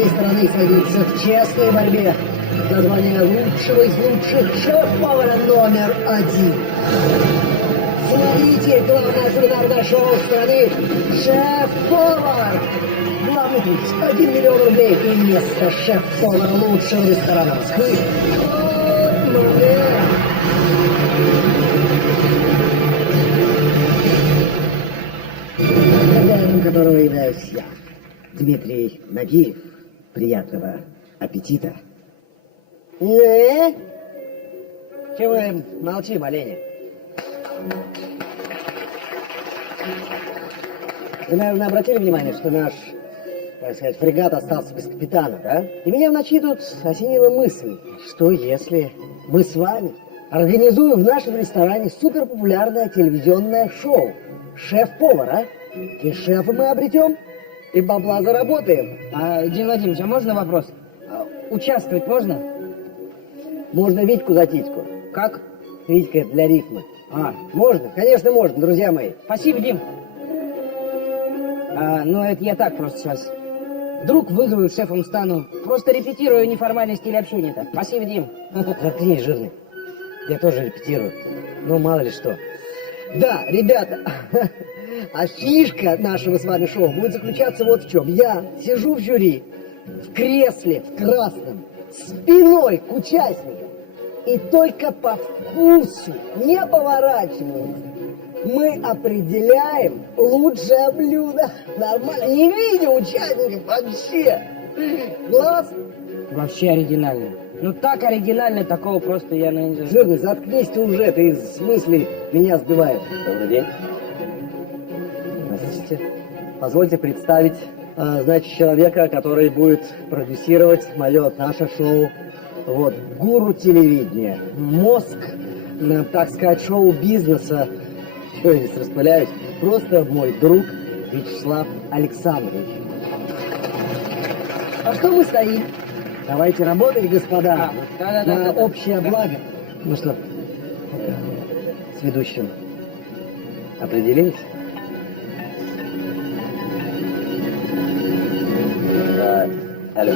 всей страны сойдутся в честной борьбе за звание лучшего из лучших шеф-повара номер 1. Смотрите, главное кулинарное шоу страны «Шеф-повар». Главный приз – 1 миллион рублей и место шеф-повара лучшего ресторана Москвы. Хозяином которого являюсь я, Дмитрий Нагиев. Приятного аппетита. Чего мы молчим, олени? Вы, наверное, обратили внимание, что наш, так сказать, фрегат остался без капитана, да? И меня в ночи тут осенила мысль, что если мы с вами организуем в нашем ресторане суперпопулярное телевизионное шоу «Шеф-повар», а? И шефа мы обретем, и бабла заработаем. Дим Владимирович, а можно вопрос? Участвовать можно? Можно Витьку за Титьку. Как? Витька это для рифмы. Можно? Конечно, можно, друзья мои. Спасибо, Дим. Ну, это я так просто сейчас. Вдруг выиграю, шефом стану. Просто репетирую неформальный стиль общения-то. Спасибо, Дим. Заткнись, жирный. Я тоже репетирую. Ну, мало ли что. Да, ребята, а фишка нашего с вами шоу будет заключаться вот в чем. Я сижу в жюри, в кресле, в красном, спиной к участникам. И только по вкусу, не поворачиваясь, мы определяем лучшее блюдо. Нормально, не видя участников вообще. Класс? Вообще оригинально. Ну так оригинально, такого просто я не знаю. Жирный, заткнись ты уже, ты из мыслей меня сбиваешь. Добрый день. Здравствуйте. Позвольте представить, значит, человека, который будет продюсировать наше шоу. Вот, гуру телевидения, мозг, так сказать, шоу-бизнеса. Чего я здесь распыляюсь? Просто мой друг Вячеслав Александрович. А что мы стоим? Давайте работать, господа, на общее благо. Ну что, с ведущим определились? Да, алло.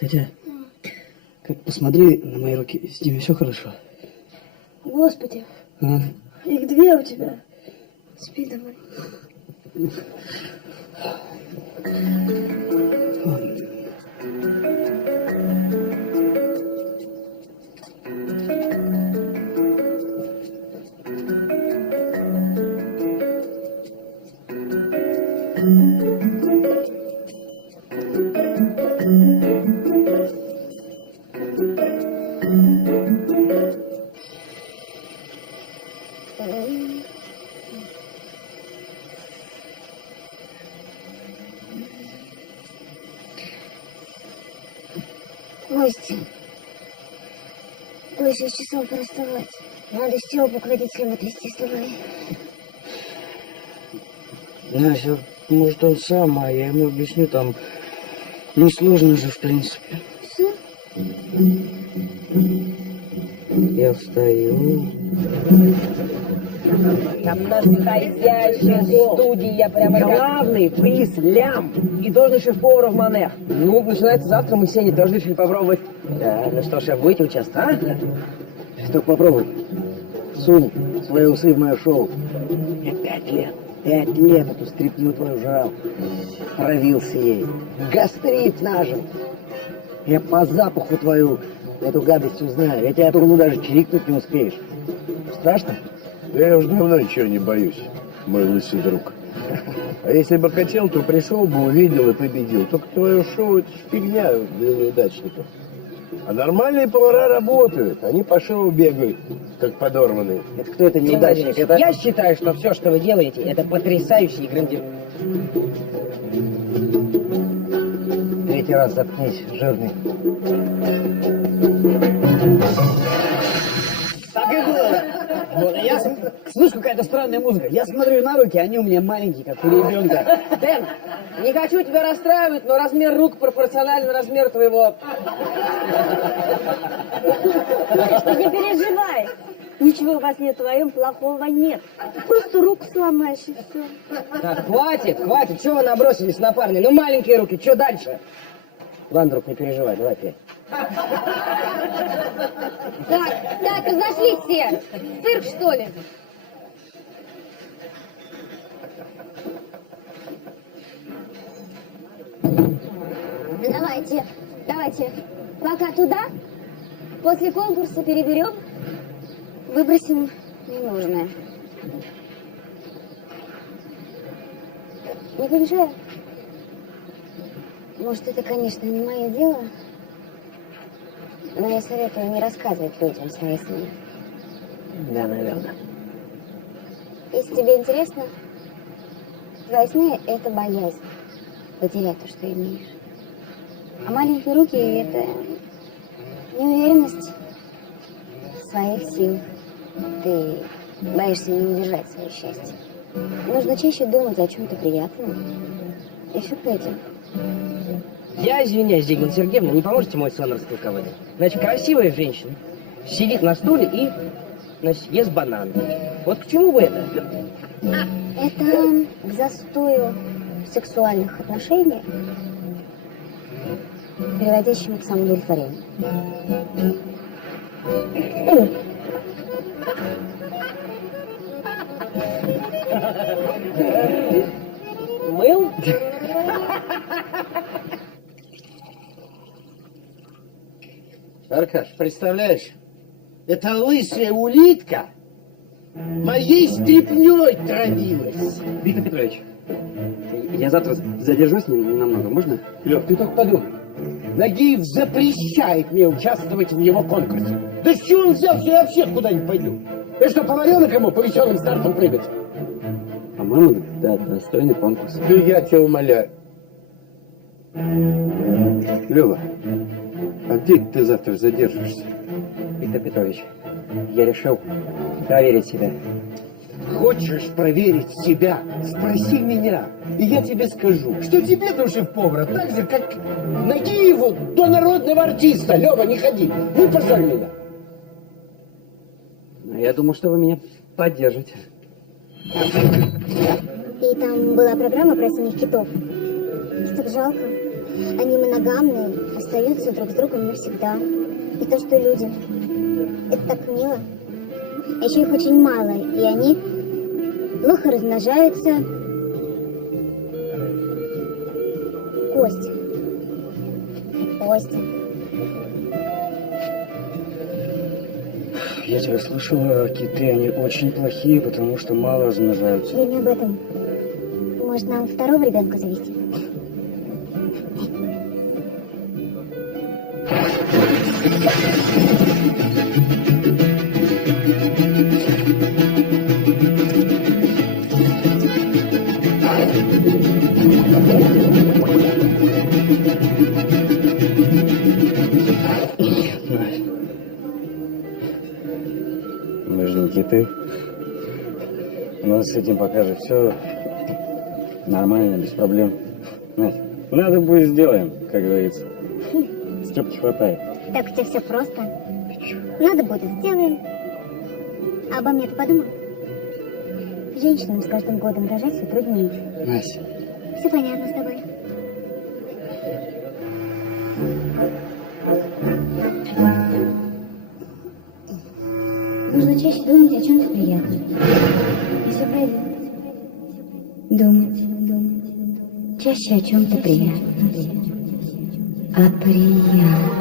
Катя, как посмотри на мои руки, с ними все хорошо? Господи, их 2 у тебя. Спи давай. Костя, до 6 часов расставать. Надо Степу к родителям отвезти, вставай. Настя, может он сам, а я ему объясню, там несложно же в принципе. Все? Я встаю. Там настоящая студия, прямо главный приз лям и должность шеф-повара в Манех. Ну, начинается завтра, мы с Сеней тоже решили попробовать. Да, ну что, шеф, будете участвовать, а? Только попробуй. Сунь свои усы в мое шоу. Я 5 лет эту стряпню твою жрал. Травился ей. Гастрит нажил. Я по запаху твою эту гадость узнаю. Я тебя только даже чирикнуть не успеешь. Страшно? Да я уже давно ничего не боюсь, мой лысый друг. А если бы хотел, то пришел бы, увидел и победил. Только твое шоу — это фигня для неудачников. А нормальные повара работают, они по шоу бегают, как подорванные. Это кто это неудачник? Это... Я считаю, что все, что вы делаете, это потрясающе и грандиозно. третий раз заткнись, жирный. Так и было. Вот, я слышу, какая-то странная музыка. Я смотрю на руки, они у меня маленькие, как у ребенка. Дэн, не хочу тебя расстраивать, но размер рук пропорционален размеру твоего... Не переживай. Ничего у вас нет твоем плохого нет. Просто руку сломаешь и все. Так, хватит, хватит. Чего вы набросились на парня? Ну, маленькие руки, что дальше? Ладно, друг, не переживай, давай пей. Так, разошлись все. Цирк, что ли? Давайте. Пока туда. После конкурса переберем. Выбросим ненужное. Не переживай. Может, это, конечно, не мое дело, но я советую не рассказывать людям свои сны. Да, наверное. Если тебе интересно, твои сны — это боязнь потерять то, что имеешь. А маленькие руки — это неуверенность в своих силах. Ты боишься не удержать свое счастье. Нужно чаще думать о чем-то приятном. И все к этим. Я извиняюсь, Зигмунд Сергеевна, не поможете мой сон растолковать? Значит, красивая женщина сидит на стуле и, значит, ест банан. Вот к чему бы это? Это к застою в сексуальных отношениях, приводящему к самоудовлетворению. Мыл? Аркаш, представляешь, эта лысая улитка моей стряпнёй травилась. Виктор Петрович, я завтра задержусь ненамного, можно? Лёв, ты только подумай. Нагиев запрещает мне участвовать в его конкурсе. Да с чего он взял, что я вообще куда-нибудь пойду? Я что, поваренок ему по веселым стартам прыгать? По-моему, да, достойный конкурс. Да я тебя умоляю. Лёва, а где ты завтра задержишься? Виктор Петрович, я решил проверить себя. Хочешь проверить себя? Спроси меня, и я тебе скажу, что тебе, душев-повара, так же, как Нагиеву до народного артиста. Лёва, не ходи, ну пожалуй меня. Я думал, что вы меня поддержите. И там была программа про синих китов. Так жалко. Они моногамные, остаются друг с другом навсегда. И то, что люди. Это так мило. А еще их очень мало, и они плохо размножаются. Кость. Кость. Я тебя слышал, киты, они очень плохие, потому что мало размножаются. Я не об этом. Может, нам второго ребенка завести? Мы же не киты. У нас с этим пока же все нормально, без проблем. Настя, надо будет сделаем, как говорится. Степки хватает. Так у тебя все просто. Надо будет, сделаем. А обо мне ты подумал? Женщинам с каждым годом рожать все труднее. Настя. Все понятно с тобой. Нужно чаще думать о чем-то приятном. И все пройдет. Думать. Чаще о чем-то приятном. А приятном.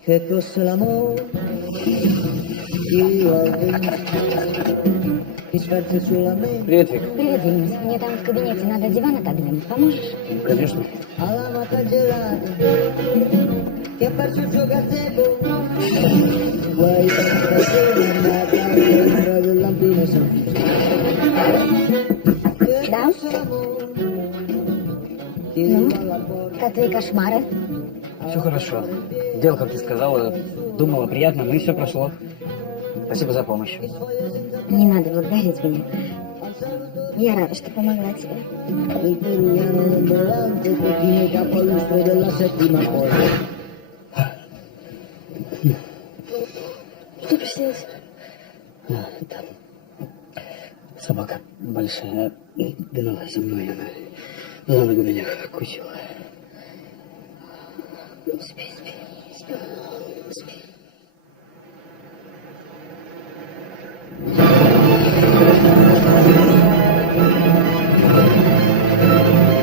Che cos'è l'amore? Io al vento ti sferte sulla mente Привет, Вик. Привет, Денис. Мне там в кабинете надо диван отодвинуть. Поможешь? Конечно. alla matta gelata Que partiu o gazebo. Guai, Да? Ну, как твои кошмары? Все хорошо. Делал, как ты сказала, думала приятно, но и все прошло. Спасибо за помощь. Не надо благодарить меня. Я рада, что помогла тебе. Что приснилось? Там собака большая гналась за мной, она за ногу меня кусила. Спи, спи, спи, спи.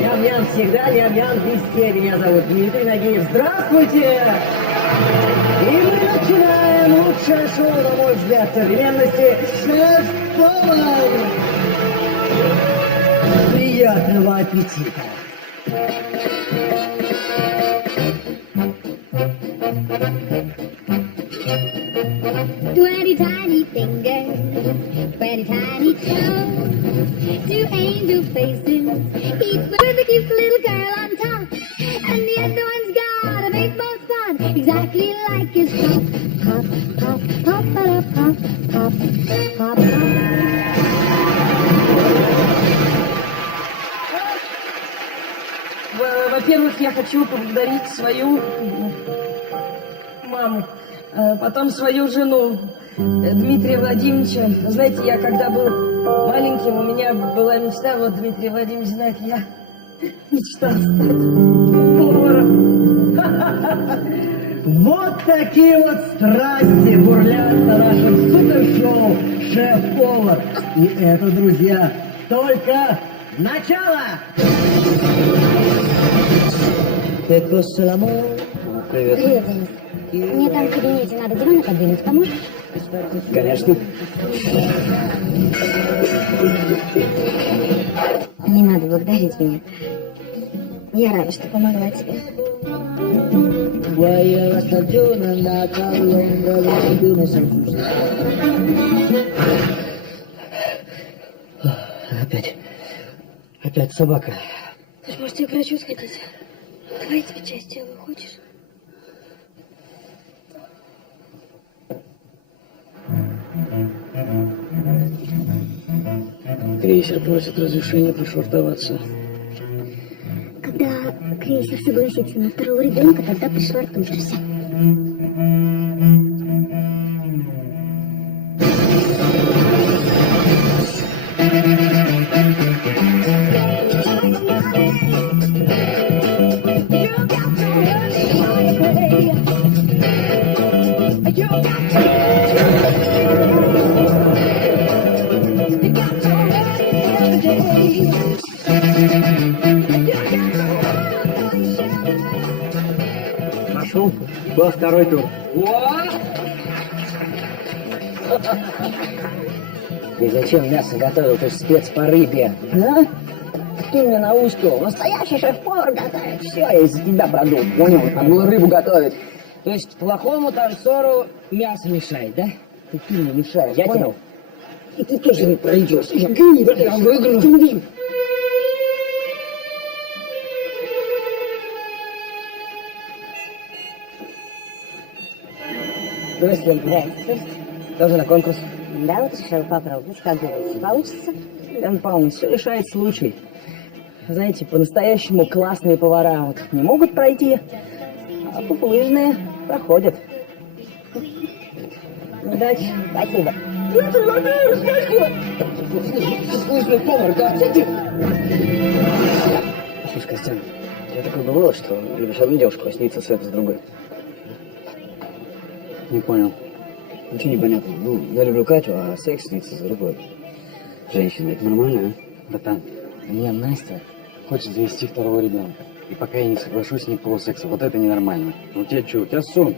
Ням-ням, всегда ням-ням, везде. Меня зовут Дмитрий Нагиев. Здравствуйте! И мы начинаем лучшее шоу, на мой взгляд, современности «Шеф-повар». Приятного аппетита! Twenty tiny fingers, 20 tiny toes, 2 angel faces, each with a cute little girl on top, and the other one's got a baseball spot, exactly like his pop, pop, pop, pop, pop, pop, pop, pop, pop. Во-первых, я хочу поблагодарить свою маму, потом свою жену, Дмитрия Владимировича. Знаете, я когда был маленьким, у меня была мечта, вот Дмитрий Владимирович знает, я мечтал стать поваром. Вот такие вот страсти бурлят на нашем супершоу «Шеф-повар». И это, друзья, только начало! Привет. Привет, Денис. Мне там в кабинете надо диван отодвинуть, поможешь? Конечно. Не надо благодарить меня. Я рада, что помогла тебе. Опять собака. Может, я к врачу сходить? Давай я тебе чай сделаю, хочешь? Крейсер просит разрешения пришвартоваться. Когда крейсер согласится на второго ребенка, тогда пришвартуешься. Пошел во второй тур. Ты зачем мясо готовил? Ты ж спец по рыбе. А? Ты мне наускивал. Настоящий шеф-повар готовит. Все, я из-за тебя продул. Понял? Надо было рыбу готовить. То есть плохому танцору мясо мешает, да? Ты мне мешаешь, я понял? И ты тоже не пройдешь. Я выиграю. Здравствуйте. Здравствуйте. Тоже на конкурс. Да, вот решила попробовать. Как думаете, получится? Ян Павловна, все решает случай. Знаете, по-настоящему классные повара вот не могут пройти, а популярные проходят. Удачи. Спасибо. Слышный повар, да? Слушай, Костян, у тебя такое бывало, что любишь одну девушку, а снится секс с другой? Не понял. Ничего не понятно. Ну, я люблю Катю, а секс снится с другой женщиной. Это нормально, а? Братан, мне Настя хочет завести второго ребенка. И пока я не соглашусь с ней полусекса, вот это ненормально. Ну у тебя что, у тебя сон?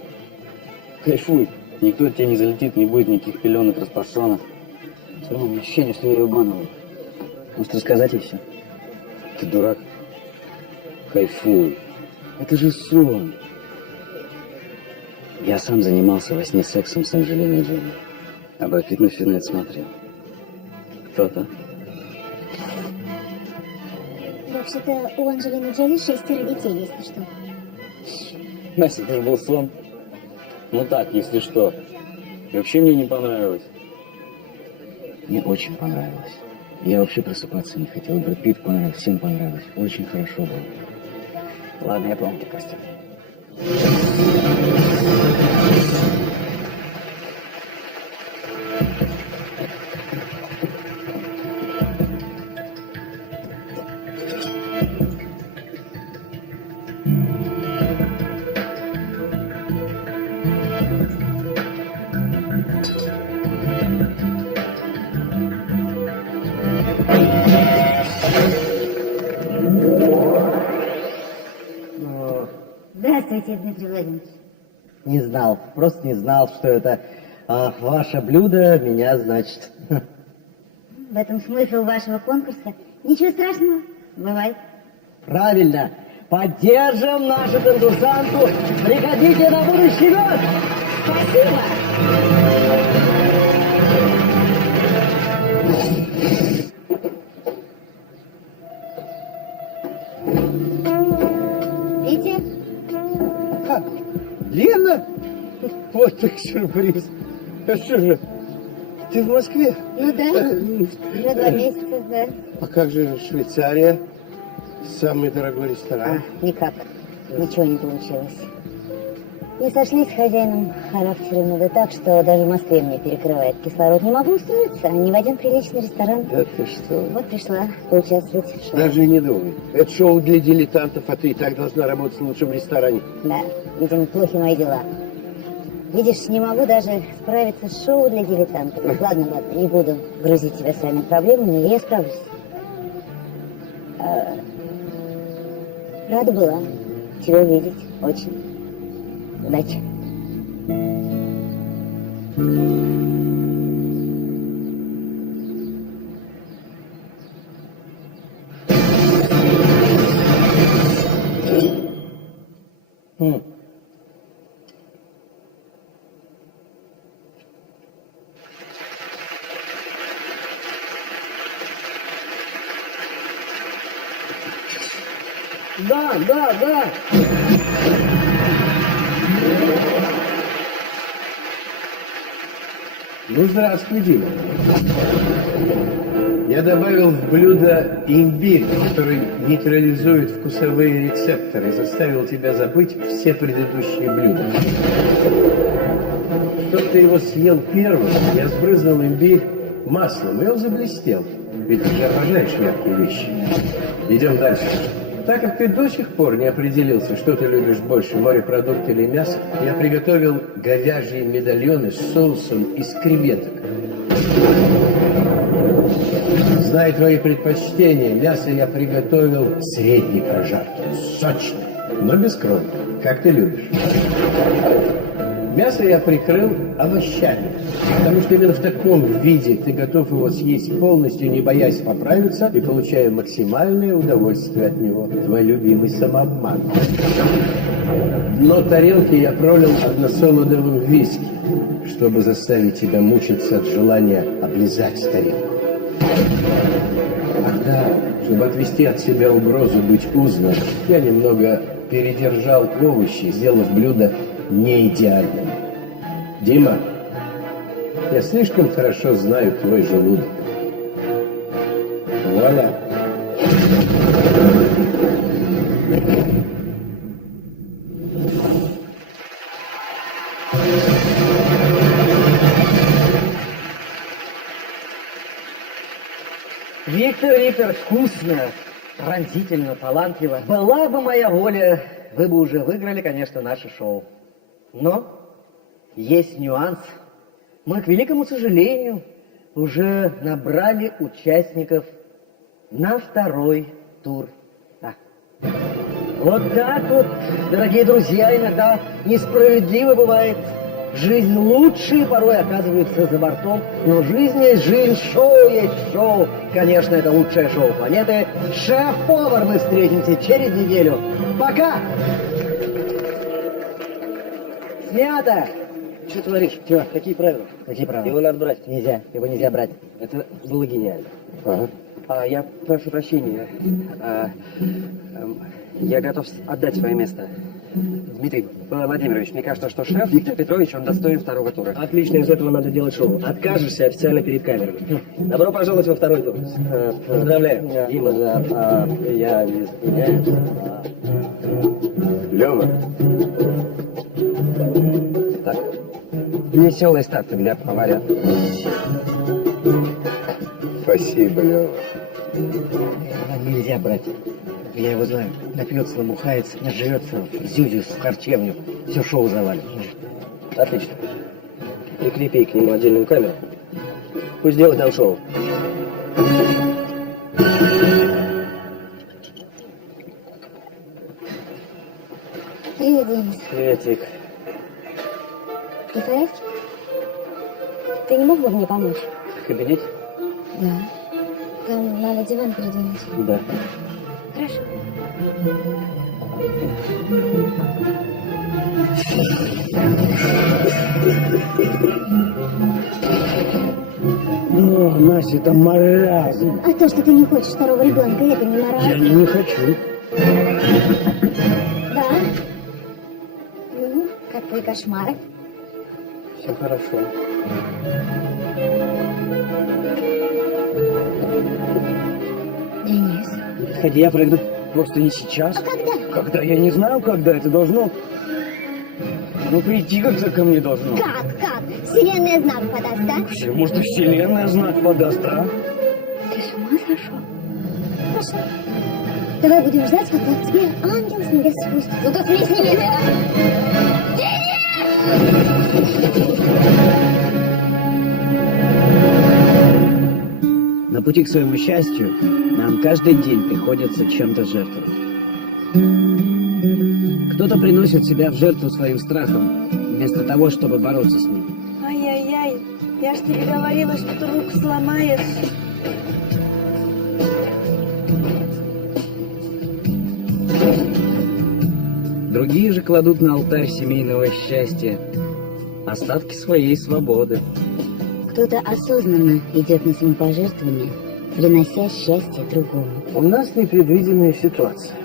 Кайфуй. Никто от тебя не залетит, не будет никаких пеленок, распашонок. Все равно у меня ощущение, что я ее обманываю. Может, рассказать ей все? Ты дурак. Кайфуй. Это же сон. Я сам занимался во сне сексом с Анджелиной Джоли. А Брэд Питт на все это смотрел. Кто-то. Вообще-то у Анджелины Джоли 6 детей, если что. Настя, это был сон. Ну так, если что. И вообще мне не понравилось. Мне очень понравилось. Я вообще просыпаться не хотел. Брэд Питт понравилось, всем понравилось. Очень хорошо было. Ладно, я помню, Костя. Здравствуйте, Дмитрий Владимирович. Не знал, просто не знал, что это ваше блюдо меня, значит. В этом смысл вашего конкурса. Ничего страшного, бывает. Правильно. Поддержим нашу конкурсанту. Приходите на будущий год. Спасибо. Видите? Лена? Вот так сюрприз. А что же, ты в Москве? Ну да, уже 2 месяца, да. А как же Швейцария? Самый дорогой ресторан. Никак. Ничего не получилось. Не сошлись с хозяином характерами, да так, что даже в Москве мне перекрывает кислород. Не могу устроиться ни в один приличный ресторан. Да ты что? Вот пришла поучаствовать в шоу. Даже и не думай. Это шоу для дилетантов, а ты и так должна работать в лучшем ресторане. Да, видимо, плохи мои дела. Видишь, не могу даже справиться с шоу для дилетантов. Ладно, не буду грузить тебя своими проблемами, я справлюсь. Рада была тебя увидеть. Очень. Удачи. Да. Ну, здравствуй, Дима. Я добавил в блюдо имбирь, который нейтрализует вкусовые рецепторы и заставил тебя забыть все предыдущие блюда. Чтобы ты его съел первым, я сбрызнул имбирь маслом, и он заблестел. Ведь ты же обожаешь яркие вещи. Идем дальше. Так как ты до сих пор не определился, что ты любишь больше, морепродукты или мясо, я приготовил говяжьи медальоны с соусом из креветок. Зная твои предпочтения, мясо я приготовил средней прожарки, сочное, но без крови, как ты любишь. Мясо я прикрыл овощами, потому что именно в таком виде ты готов его съесть полностью, не боясь поправиться и получая максимальное удовольствие от него. Твой любимый самообман. Дно тарелки я пролил односолодовым виски, чтобы заставить тебя мучиться от желания облизать тарелку. Ах да, чтобы отвести от себя угрозу быть узнанным, я немного передержал овощи, сделав блюдо не идеальным. Дима, я слишком хорошо знаю твой желудок. Вуаля. Виктор, вкусно, пронзительно, талантливо. Была бы моя воля, вы бы уже выиграли, конечно, наше шоу. Но есть нюанс. Мы, к великому сожалению, уже набрали участников на 2-й тур. Да. Вот так вот, дорогие друзья, иногда несправедливо бывает. Жизнь лучше порой оказывается за бортом, но жизнь есть жизнь, шоу есть шоу. Конечно, это лучшее шоу планеты. Шеф-повар, мы встретимся через неделю. Пока! Снято! Что творишь? Чё, какие правила? Какие правила? Его надо брать. Нельзя, его нельзя брать. Это было гениально. Ага. Я прошу прощения. Я готов отдать свое место. Дмитрий Владимирович, мне кажется, что шеф Виктор Петрович, он достоин второго тура. Отлично, из этого надо делать шоу. Откажешься официально перед камерами. Добро пожаловать во второй тур. Поздравляю. Дима, да, я извиняюсь. Лёва, Так, веселые старты для поварят. спасибо, Лёва. Его нельзя брать. Я его знаю. Напьется, намухается, нажрется в зюзю, в харчевню. Все шоу завалит. Отлично. Прикрепи к нему отдельную камеру. Пусть делает нам шоу. Привет, Денис. Приветик. Ты в порядке? Ты не мог бы мне помочь? В кабинете? Да. Там надо диван передвинуть. Да. Хорошо. О, Настя, это маразм. А то, что ты не хочешь второго ребенка, это не маразм. Я не хочу. Да? Ну, как твои кошмары? Все хорошо. Денис. Хотя я пройду просто не сейчас. А когда? Когда? Я не знаю, когда. Это должно... Ну, прийти как-то ко мне должно. Как? Как? Вселенная знак подаст, да? Все, может, и вселенная знак подаст, а? Ты с ума сошел? Хорошо. Давай будем ждать, когда к тебе ангел с небес спустится. Ну как мне с ними, да? На пути к своему счастью нам каждый день приходится чем-то жертвовать. Кто-то приносит себя в жертву своим страхом, вместо того, чтобы бороться с ним. Ай-яй-яй, я ж тебе говорила, что ты руку сломаешь. Другие же кладут на алтарь семейного счастья остатки своей свободы. Кто-то осознанно идет на самопожертвование, принося счастье другому. У нас непредвиденная ситуация.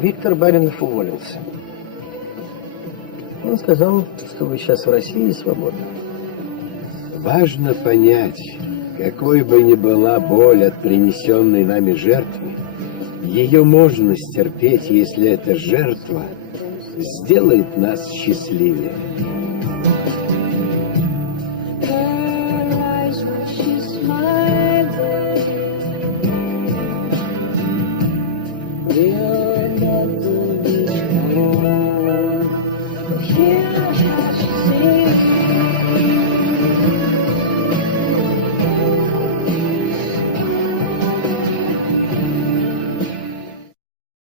Виктор Баринов уволился. Он сказал, что вы сейчас в России свободны. Важно понять, какой бы ни была боль от принесенной нами жертвы, ее можно стерпеть, если эта жертва сделает нас счастливее.